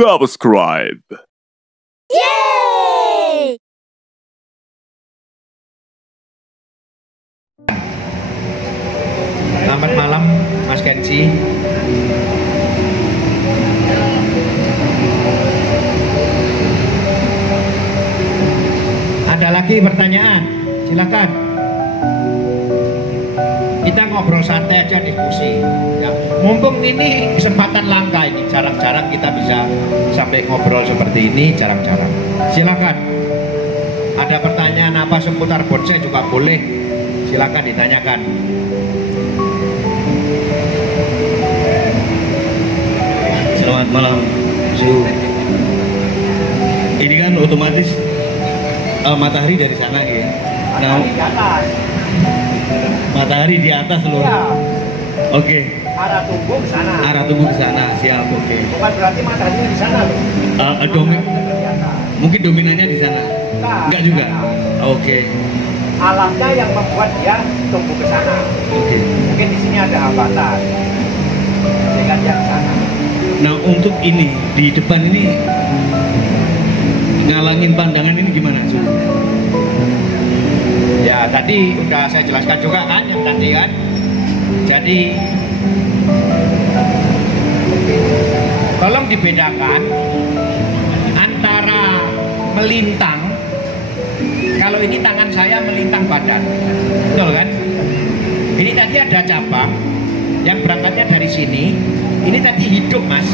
subscribe. Yeay! Selamat malam, Mas Kenzi. Ada lagi pertanyaan? Silakan. Kita ngobrol santai aja, diskusi. Ya, mumpung ini kesempatan langka ini, jarang-jarang kita bisa sampai ngobrol seperti ini, jarang-jarang. Silakan. Ada pertanyaan apa seputar bonsai juga boleh. Silakan ditanyakan. Selamat malam, Su. Ini kan otomatis matahari dari sana ya. Nah, Di atas. matahari di atas loh. Iya. Oke. Arah tubuh ke sana. Arah tubuh ke sana, siap. Oke. Bukan berarti mataharinya di sana loh. Di atas. Mungkin dominannya di sana. Enggak juga. Oke. Alamnya yang membuat dia tumbuh ke sana. Oke. Mungkin di sini ada hambatan. Sehingga dia ke sana. Nah, untuk ini di depan ini ngalangin pandangan ini gimana, Su? Ya, tadi udah saya jelaskan juga kan yang tadi kan. Jadi tolong dibedakan antara melintang. Kalau ini tangan saya melintang badan, betul kan? Ini tadi ada cabang yang berangkatnya dari sini. Ini tadi hidup, Mas.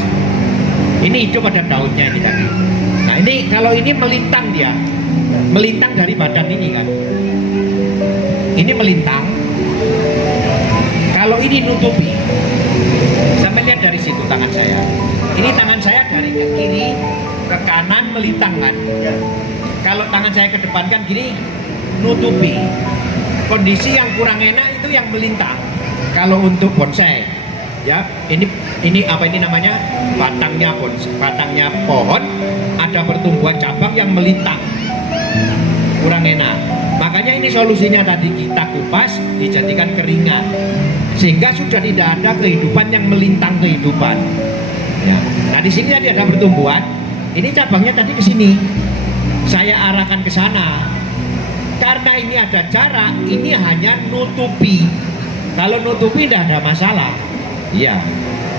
Ini hidup ada daunnya ini tadi. Nah, ini kalau ini melintang dia, melintang dari badan ini kan. Ini melintang. Kalau ini nutupi. Sampai lihat dari situ tangan saya. Ini tangan saya dari ke kiri ke kanan melintang kan. Kalau tangan saya ke depan kan gini nutupi. Kondisi yang kurang enak itu yang melintang. Kalau untuk bonsai, ya ini apa ini namanya batangnya bonsai, batangnya pohon ada pertumbuhan cabang yang melintang, kurang enak. Makanya ini solusinya tadi kita kupas, dijadikan keringat, sehingga sudah tidak ada kehidupan yang melintang kehidupan. Ya. Nah di sini tadi ada pertumbuhan, ini cabangnya tadi ke sini, saya arahkan ke sana. Karena ini ada jarak, ini hanya nutupi. Kalau nutupi tidak ada masalah. Iya,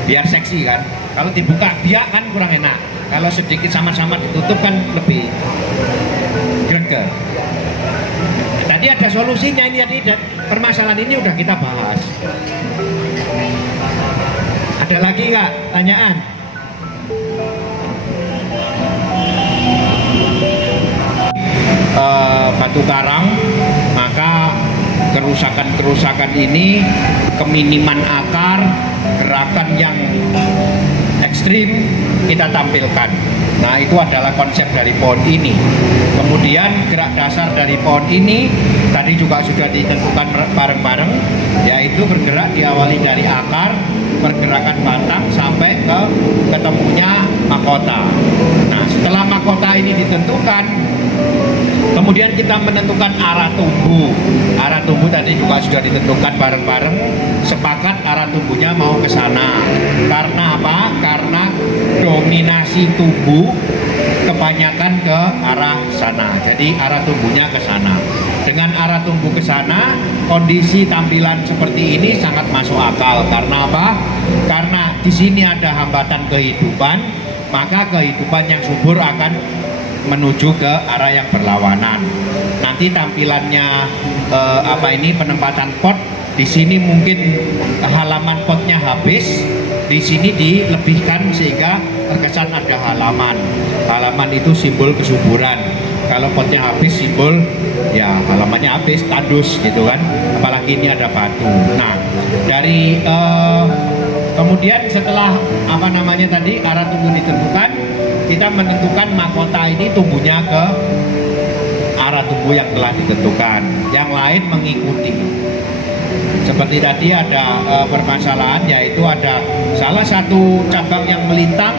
biar seksi kan. Kalau dibuka biak kan kurang enak. Kalau sedikit sama-sama ditutup kan lebih greget. Tadi ada solusinya ini tadi, permasalahan ini udah kita bahas. Ada lagi nggak tanyaan? Batu karang, maka kerusakan-kerusakan ini, keminiman akar, gerakan yang ekstrim kita tampilkan. Nah itu adalah konsep dari pohon ini. Kemudian gerak dasar dari pohon ini tadi juga sudah ditentukan bareng-bareng, yaitu bergerak diawali dari akar, pergerakan batang sampai ke ketemunya mahkota. Nah setelah mahkota ini ditentukan, kemudian kita menentukan arah tumbuh. Arah tumbuh tadi juga sudah ditentukan bareng-bareng. Sepakat arah tumbuhnya mau ke sana. Karena apa? Karena dominasi tubuh kebanyakan ke arah sana. Jadi arah tumbuhnya ke sana. Dengan arah tumbuh ke sana, kondisi tampilan seperti ini sangat masuk akal. Karena apa? Karena di sini ada hambatan kehidupan, maka kehidupan yang subur akan menuju ke arah yang berlawanan. Nanti tampilannya penempatan pot di sini mungkin halaman potnya habis, di sini dilebihkan sehingga terkesan ada halaman. Halaman itu simbol kesuburan. Kalau potnya habis simbol ya halamannya habis, tandus gitu kan. Apalagi ini ada batu. Nah dari kemudian setelah tadi arah tumbuh ditentukan, kita menentukan mahkota ini tumbuhnya ke arah tumbuh yang telah ditentukan. Yang lain mengikuti. Seperti tadi ada permasalahan, yaitu ada salah satu cabang yang melintang,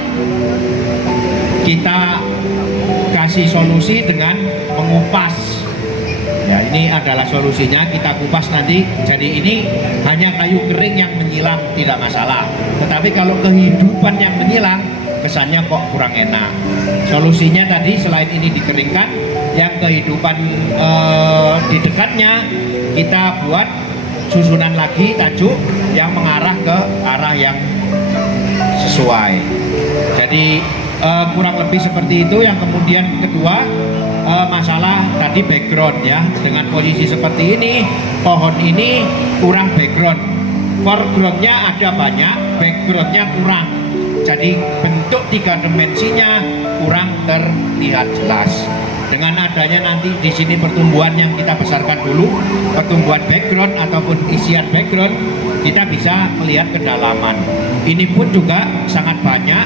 kita kasih solusi dengan mengupas. Ya, ini adalah solusinya, kita kupas nanti. Jadi ini hanya kayu kering yang menyilang, tidak masalah. Tetapi kalau kehidupan yang menyilang, kesannya kok kurang enak. Solusinya tadi selain ini dikeringkan, yang kehidupan di dekatnya kita buat susunan lagi tajuk yang mengarah ke arah yang sesuai. Jadi kurang lebih seperti itu. Yang kemudian kedua, masalah tadi background ya, dengan posisi seperti ini pohon ini kurang background, foregroundnya ada banyak, backgroundnya kurang, jadi bentuk tiga dimensinya kurang terlihat jelas. Dengan adanya nanti di sini pertumbuhan yang kita besarkan dulu, pertumbuhan background ataupun isian background, kita bisa melihat kedalaman. Ini pun juga sangat banyak,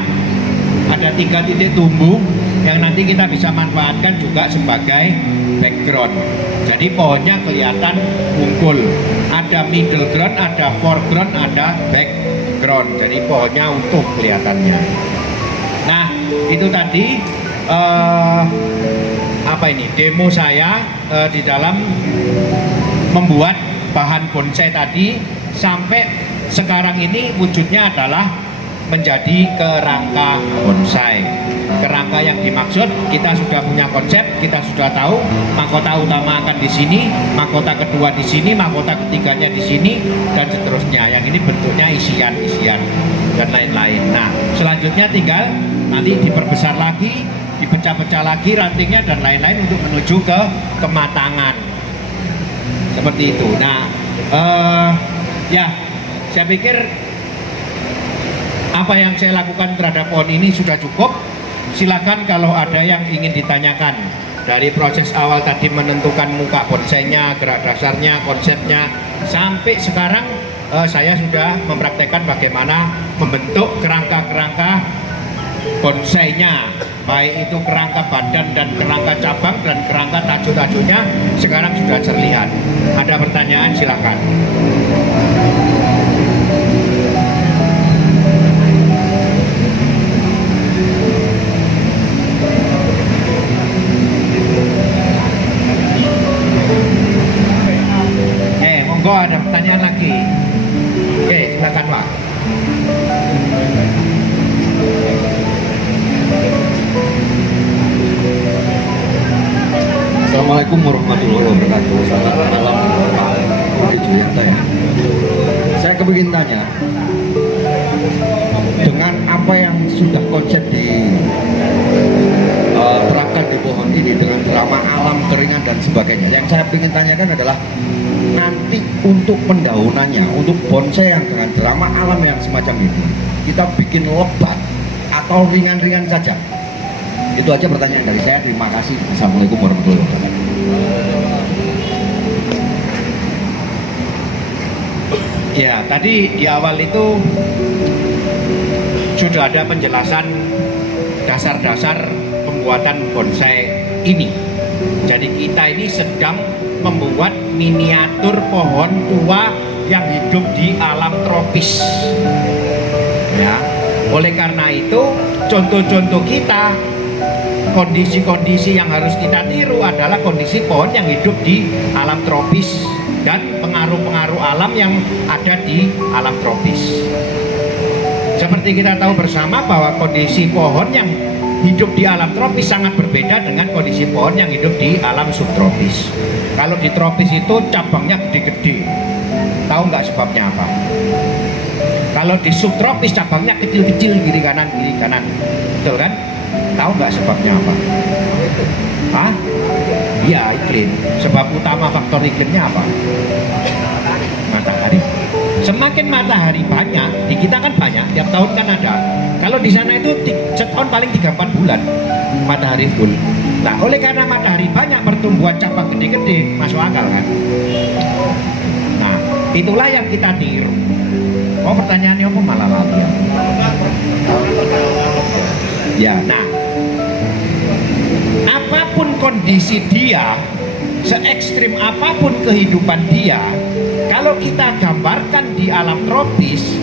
ada 3 titik tumbuh yang nanti kita bisa manfaatkan juga sebagai background. Jadi pohonnya kelihatan unggul, ada middle ground, ada foreground, ada background. Jadi pohonnya utuh kelihatannya. Nah, itu tadi apa ini demo saya di dalam membuat bahan bonsai tadi. Sampai sekarang ini wujudnya adalah menjadi kerangka bonsai. Kerangka yang dimaksud, kita sudah punya konsep, kita sudah tahu mahkota utama akan di sini, mahkota kedua di sini, mahkota ketiganya di sini, dan seterusnya. Yang ini bentuknya isian-isian dan lain-lain. Nah, selanjutnya tinggal nanti diperbesar lagi, dipecah-pecah lagi rantingnya dan lain-lain untuk menuju ke kematangan. Seperti itu. Nah, ya, saya pikir apa yang saya lakukan terhadap pohon ini sudah cukup. Silakan kalau ada yang ingin ditanyakan dari proses awal tadi menentukan muka bonsainya, gerak dasarnya, konsepnya, sampai sekarang saya sudah mempraktekkan bagaimana membentuk kerangka-kerangka bonsainya, baik itu kerangka badan dan kerangka cabang dan kerangka tajuk-tajuknya sekarang sudah terlihat. Ada pertanyaan silakan. Monggo ada pertanyaan lagi. Oke, silakan Pak. Assalamualaikum warahmatullahi wabarakatuh. Selamat malam Pak Budi Julianto ya. Saya kepingin tanya, dengan apa yang sudah konsep terapkan di pohon ini dengan drama alam, keringan dan sebagainya, yang saya ingin tanyakan adalah nanti untuk pendaunannya, untuk bonsai yang dengan drama alam yang semacam ini, kita bikin lebat atau ringan-ringan saja? Itu aja pertanyaan dari saya. Terima kasih. Assalamualaikum warahmatullahi wabarakatuh. Ya, tadi di awal itu sudah ada penjelasan dasar-dasar pembuatan bonsai ini. Jadi kita ini sedang membuat miniatur pohon tua yang hidup di alam tropis. Ya, oleh karena itu contoh-contoh kita, kondisi-kondisi yang harus kita tiru adalah kondisi pohon yang hidup di alam tropis dan pengaruh-pengaruh alam yang ada di alam tropis. Seperti kita tahu bersama bahwa kondisi pohon yang hidup di alam tropis sangat berbeda dengan kondisi pohon yang hidup di alam subtropis. Kalau di tropis itu cabangnya gede-gede, tahu nggak sebabnya apa? Kalau di subtropis cabangnya kecil-kecil, kiri kanan, betul kan? Tahu nggak sebabnya apa? Hah? Iya, iklim. Sebab utama faktor iklimnya apa? Matahari. Semakin matahari banyak, di kita kan banyak, tiap tahun kan ada. Kalau di sana itu setahun paling 3-4 bulan matahari full. Nah, oleh karena matahari banyak, pertumbuhan cabang gede-gede, masuk akal kan? Nah, itulah yang kita tiru. Oh, pertanyaannya apa malah lali ya? Ya, nah, apapun kondisi dia, se ekstrim apapun kehidupan dia, kalau kita gambarkan di alam tropis,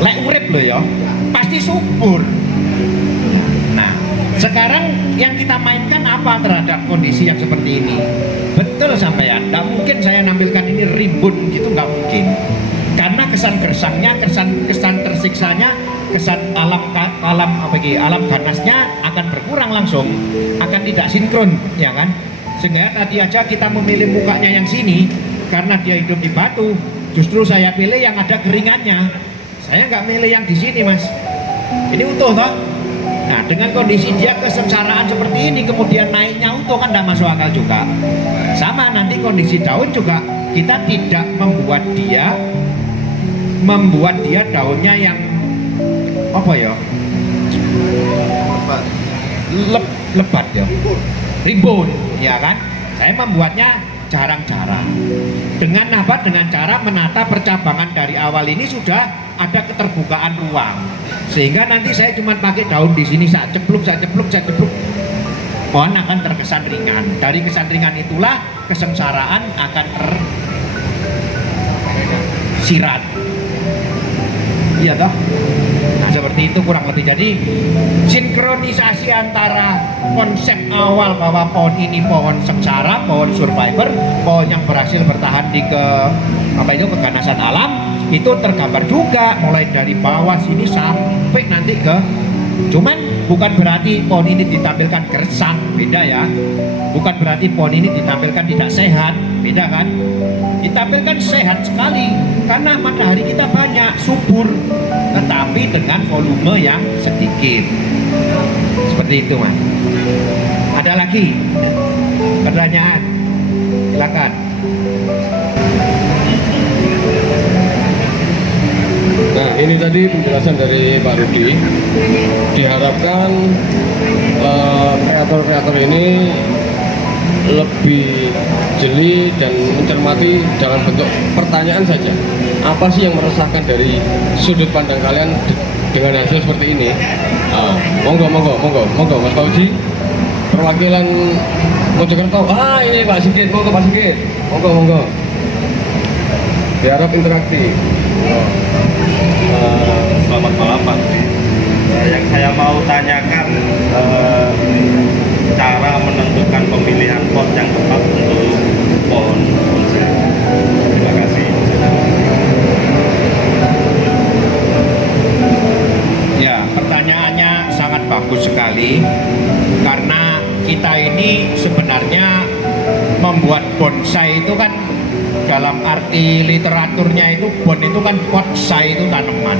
lek urip loh ya, pasti subur. Nah, sekarang yang kita mainkan apa terhadap kondisi yang seperti ini? Betul sampean, nggak mungkin saya nampilkan ini rimbun gitu, nggak mungkin. karena kesan gersangnya, kesan tersiksanya, kesan alam ganasnya akan berkurang langsung, akan tidak sinkron, ya kan? Sehingga tadi aja kita memilih mukanya yang sini karena dia hidup di batu. Justru saya pilih yang ada keringannya. Saya nggak milih yang di sini, Mas. Ini utuh toh. Nah, dengan kondisi dia kesengsaraan seperti ini, kemudian naiknya utuh kan tidak masuk akal juga. Sama nanti kondisi daun juga kita tidak membuat dia daunnya yang apa ya? Lebat ya. Rimbun, ya kan? Saya membuatnya jarang-jarang. Dengan apa? Dengan cara menata percabangan dari awal ini sudah ada keterbukaan ruang. Sehingga nanti saya cuma pakai daun di sini, saya cepluk. Pohon akan terkesan ringan. Dari kesan ringan itulah kesengsaraan akan tersirat. Iya toh? Nah, seperti itu kurang lebih. Jadi sinkronisasi antara konsep awal bahwa pohon ini pohon sengsara, pohon survivor, pohon yang berhasil bertahan di keganasan alam, itu tergambar juga mulai dari bawah sini sampai nanti ke, cuman bukan berarti pohon ini ditampilkan gersang, beda ya. Bukan berarti pohon ini ditampilkan tidak sehat, beda kan? Ditampilkan sehat sekali karena matahari kita banyak, subur, tetapi dengan volume yang sedikit. Seperti itu, Mas. Ada lagi pertanyaan? Silakan. Nah, ini tadi penjelasan dari Pak Rudi. Diharapkan kreator-kreator ini lebih jeli dan mencermati dalam bentuk pertanyaan saja. Apa sih yang meresahkan dari sudut pandang kalian dengan hasil seperti ini? Monggo Mas Fauzi, perwakilan Mojokerto. Ini Pak Sigit, monggo Pak Sigit, monggo. Diharap interaktif. Selamat malam Pak Budi. Yang saya mau tanyakan cara menentukan pemilihan pot yang tepat untuk pohon bonsai. Terima kasih. Ya, pertanyaannya sangat bagus sekali karena kita ini sebenarnya membuat bonsai itu kan dalam arti literaturnya itu bon itu kan bonsai itu tanaman.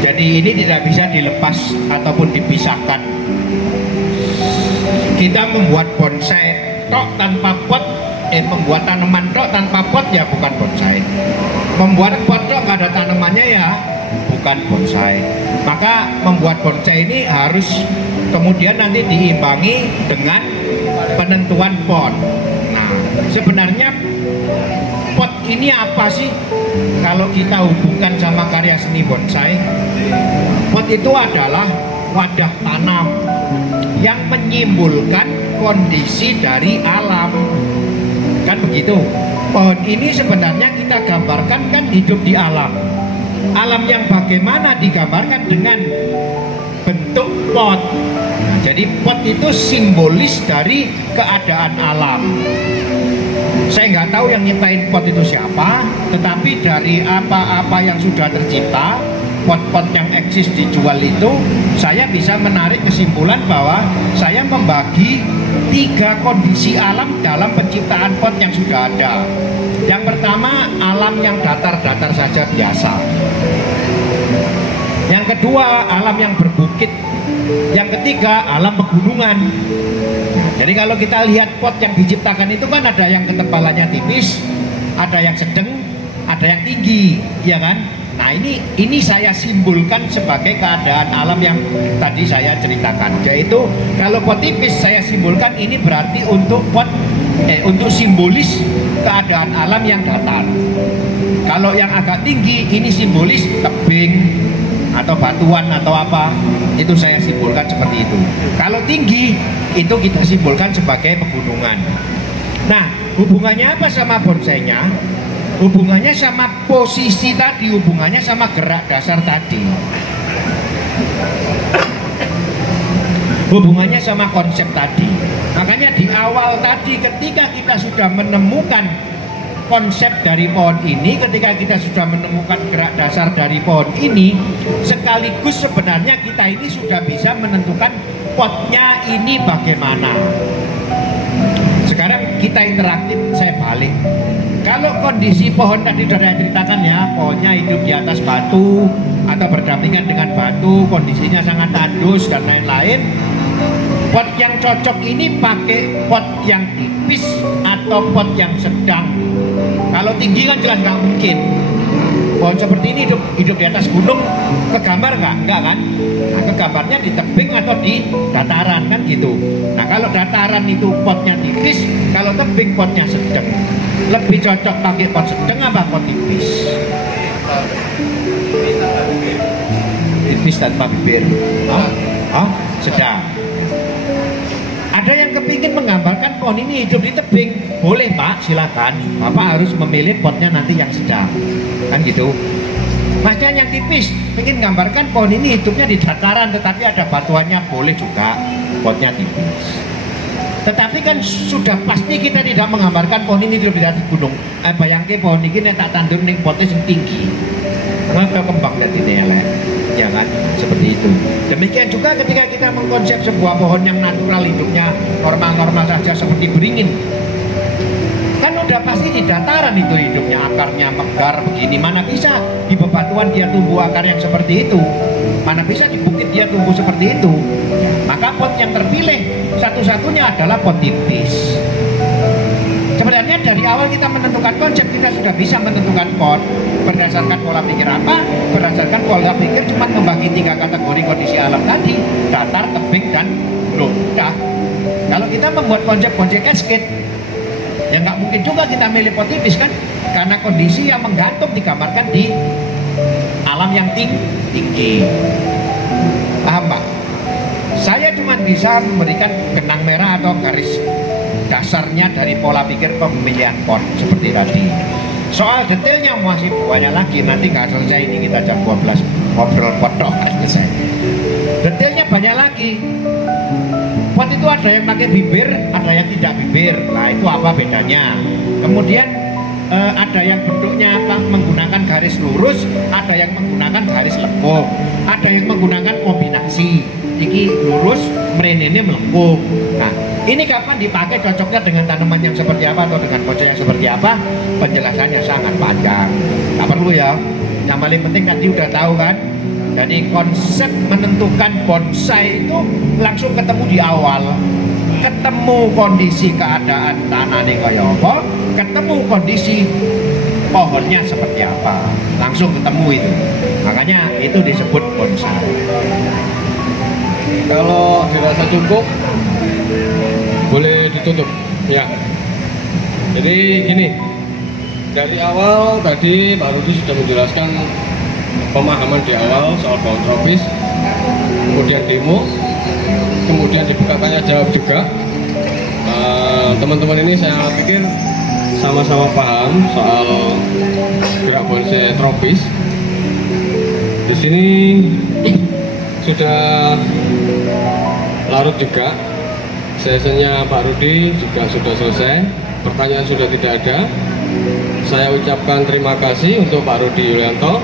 Jadi ini tidak bisa dilepas ataupun dipisahkan. Kita membuat bonsai tok tanpa pot, membuat tanaman tok tanpa pot ya bukan bonsai. Membuat pot tok nggak ada tanamannya ya bukan bonsai. Maka membuat bonsai ini harus kemudian nanti diimbangi dengan penentuan pot. Nah, sebenarnya pot ini apa sih? Kalau kita hubungkan sama karya seni bonsai, pot itu adalah wadah tanam yang menyimbolkan kondisi dari alam. Kan begitu. Pohon ini sebenarnya kita gambarkan kan hidup di alam. Alam yang bagaimana digambarkan dengan bentuk pot. Nah, jadi pot itu simbolis dari keadaan alam. Saya nggak tahu yang nyiptain pot itu siapa, tetapi dari apa-apa yang sudah tercipta, pot-pot yang eksis dijual itu, saya bisa menarik kesimpulan bahwa saya membagi 3 kondisi alam dalam penciptaan pot yang sudah ada. Yang pertama, alam yang datar-datar saja biasa. Yang kedua, alam yang berbukit. Yang ketiga, alam pegunungan. Jadi kalau kita lihat pot yang diciptakan itu kan ada yang ketebalannya tipis, ada yang sedang, ada yang tinggi, ya kan? Nah ini saya simbolkan sebagai keadaan alam yang tadi saya ceritakan. Yaitu kalau pot tipis saya simbolkan ini berarti untuk untuk simbolis keadaan alam yang datar. Kalau yang agak tinggi ini simbolis tebing atau batuan atau apa, itu saya simbolkan seperti itu. Kalau tinggi itu kita simbolkan sebagai pegunungan. Nah, hubungannya apa sama bonsainya? Hubungannya sama posisi tadi, hubungannya sama gerak dasar tadi, hubungannya sama konsep tadi. Makanya di awal tadi ketika kita sudah menemukan konsep dari pohon ini, ketika kita sudah menemukan gerak dasar dari pohon ini, sekaligus sebenarnya kita ini sudah bisa menentukan potnya ini bagaimana. Sekarang kita interaktif, saya balik. Kalau kondisi pohon tadi sudah saya ceritakan ya, pohonnya hidup di atas batu atau berdampingan dengan batu, kondisinya sangat tandus dan lain-lain. Pot yang cocok ini pakai pot yang tipis atau pot yang sedang. Kalau tinggi kan jelas nggak mungkin. Pohon seperti ini hidup di atas gunung, kegambar nggak? Nggak kan? Nah, kegambarnya di tebing atau di dataran kan gitu. Nah, kalau dataran itu potnya tipis, kalau tebing potnya sedang. Lebih cocok pakai pot sedang apa pot tipis? Tipis tanpa bibir. Sedang. Ada yang kepingin menggambarkan pohon ini hidup di tebing, boleh Pak, silakan. Bapak harus memilih potnya nanti yang sedang, kan gitu. Maksudnya yang tipis, ingin gambarkan pohon ini hidupnya di dataran, tetapi ada batuannya, boleh juga, potnya tipis. Tetapi kan sudah pasti kita tidak menggambarkan pohon ini hidup di atas gunung. Bayangke pohon ini tak tandur nih potnya yang tinggi, nggak kembang dari elek. Ya kan, seperti itu. Demikian juga ketika kita mengkonsep sebuah pohon yang natural hidupnya normal-normal saja seperti beringin, kan udah pasti di dataran itu hidupnya, akarnya megar begini. Mana bisa di bebatuan dia tumbuh akar yang seperti itu, mana bisa di bukit dia tumbuh seperti itu. Maka pot yang terpilih satu-satunya adalah pot tipis. Sebenarnya dari awal kita menentukan konsep, kita sudah bisa menentukan pot berdasarkan pola pikir apa? Berdasarkan pola pikir cuma membagi 3 kategori kondisi alam tadi, datar, tebing, dan gunung. Udah. Kalau kita membuat konsep-konsep cascade, ya nggak mungkin juga kita milih pot tipis kan? Karena kondisi yang menggantung digambarkan di alam yang tinggi. Paham Pak? Saya cuma bisa memberikan benang merah atau garis dasarnya dari pola pikir pemilihan pot seperti tadi. Soal detailnya masih banyak lagi, nanti nggak selesai ini, kita jam 12 ngobrol pot doang selesai. Detailnya banyak lagi. Pot itu ada yang pakai bibir, ada yang tidak bibir. Nah itu apa bedanya? Kemudian ada yang bentuknya menggunakan garis lurus, ada yang menggunakan garis lengkung, ada yang menggunakan kombinasi. Iki lurus, merenene melengkung. Nah, ini kapan dipakai, cocoknya dengan tanaman yang seperti apa atau dengan bonsai yang seperti apa? Penjelasannya sangat panjang. Nggak perlu ya. Yang paling penting tadi udah tahu kan. Jadi konsep menentukan bonsai itu langsung ketemu di awal. Ketemu kondisi keadaan tanahnya kayak apa, ketemu kondisi pohonnya seperti apa, langsung ketemu itu. Makanya itu disebut bonsai. Kalau dirasa cukup, boleh ditutup ya. Jadi gini, dari awal tadi Pak Rudi sudah menjelaskan pemahaman di awal soal pohon tropis, kemudian demo, kemudian dibukakannya jawab juga. Teman-teman ini saya pikir sama-sama paham soal gerak bonsai tropis. Di sini sudah larut juga, sesinya Pak Rudi juga sudah selesai, pertanyaan sudah tidak ada. Saya ucapkan terima kasih untuk Pak Rudi Yulianto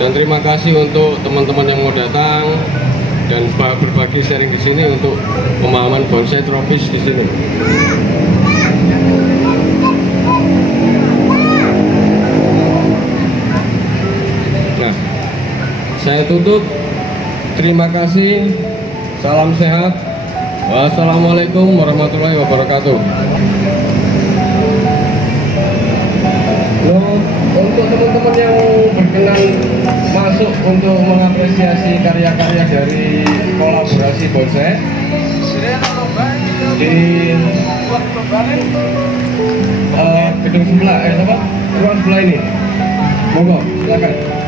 dan terima kasih untuk teman-teman yang mau datang dan berbagi sharing di sini untuk pemahaman bonsai tropis di sini. Nah, saya tutup. Terima kasih. Salam sehat. Wassalamualaikum warahmatullahi wabarakatuh. Untuk teman-teman yang berkenan masuk untuk mengapresiasi karya-karya dari kolaborasi bonsai di gedung sebelah, ruang sebelah ini, monggo silakan.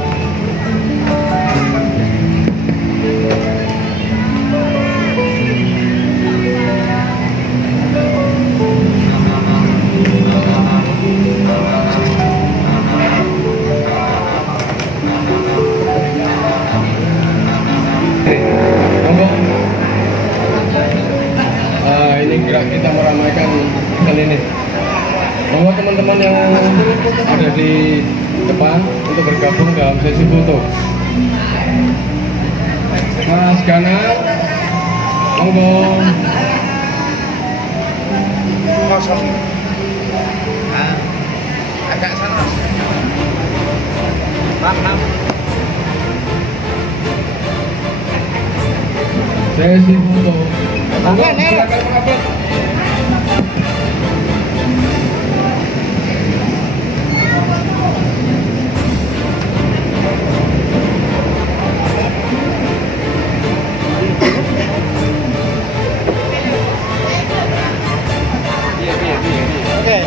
Ini gerak kita meramaikan event ini. Monggo teman-teman yang ada di depan untuk bergabung dalam sesi foto. Mas Gana, monggo. Agak sana. Maaf. Sesi foto. Monggo, silakan mengupload. Oke.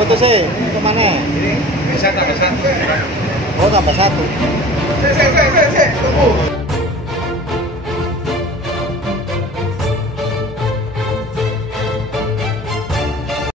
Betul sih. Kemana? Ini bisa tambah satu. Oh, tambah satu. Tunggu.